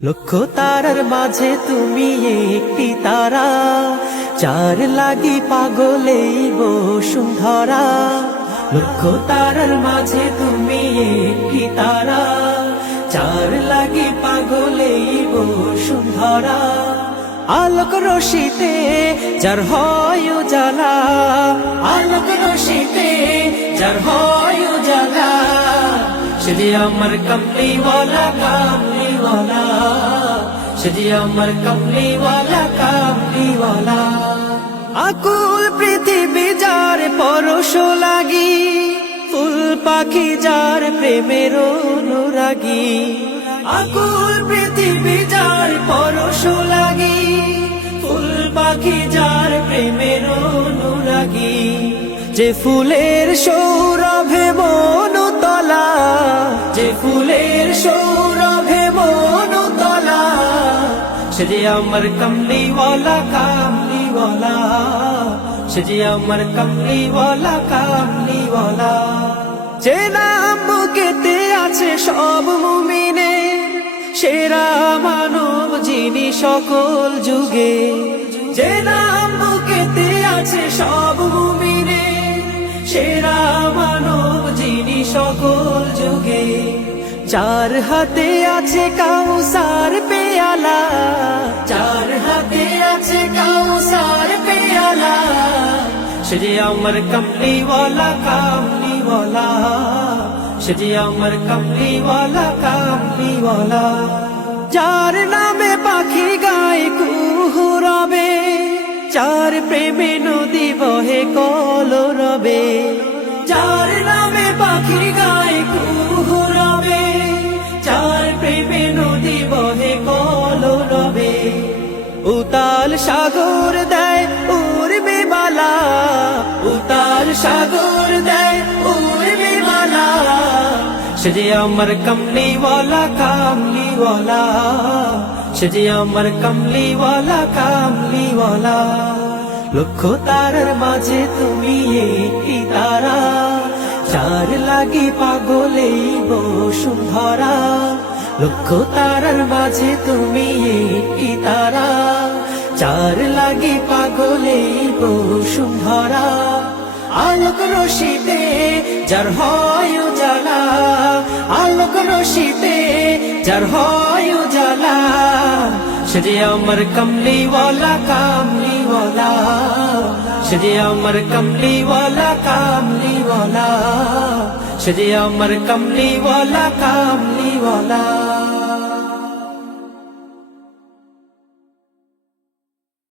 লক্ষ তারার মাঝে তুমি একটি তারা, চার লাগি পাগলেই বসুন্ধরা। লক্ষ তারার মাঝে তুমি একটি তারা, চার লাগি পাগলেই বসুন্ধরা। আলোক রশিতে যার হয় উজালা, আলোক রশিতে যার হয় উজালা, সে যে আমার কমলিওয়ালা কামলিওয়ালা, সে যে আমার কমলিওয়ালা কামলিওয়ালা। আকুল পৃথিবী যার পরশ লাগি, ফুল পাখি যার প্রেমের অনুরাগী। আকুল পৃথিবী যার পরশ লাগি, ফুল পাখি যার প্রেমের অনুরাগী। যে ফুলের সৌরভে মনতলা, যে ফুলের সৌরভে মনতলা, সে যে আমার কমলিওয়ালা কামলিওয়ালা, সে যে আমার কমলিওয়ালা কামলিওয়ালা। যে নাম বুকেতে আছে সব মুমিনে, সেরা মানব যিনি সকল যুগে। যে নাম বুকেতে আছে সব মুমিনে, সেরা মানব যিনি সকল যুগে। চার হাতে আছে কাউসার পেয়ালা, চার হাতে আছে কাউসার পেয়ালা, সে যে আমার কমলিওয়ালা কামলিওয়ালা, সে যে আমার কমলিওয়ালা কামলিওয়ালা। যার নামে পাখি গায় কুহু রবে, চার প্রেমে নদী বহে কলরবে। যার নামে পাখি গায় কুহু রবে, চার প্রেমে নদী বহে কলরবে। উতাল সাগর দেয় উর্মি মালা, উতাল সাগর দেয় উর্মি মালা, সে যে আমার কমলিওয়ালা কামলিওয়ালা, সে যে আমার কমলিওয়ালা কামলিওয়ালা। লক্ষ তারার মাঝে তুমি একটি তারা, চার লাগি পাগলেই বসুন্ধরা। লক্ষ তারার মাঝে তুমি একটি তারা, চার লাগি পাগলেই বসুন্ধরা। আলোক রশিতে যার হয় উজালা, আলোক রশিতে যার হয় উজালা, সে যে আমার কমলিওয়ালা কামলিওয়ালা, সে যে আমার কমলিওয়ালা কামলিওয়ালা, সে যে আমার কমলিওয়ালা কামলিওয়ালা।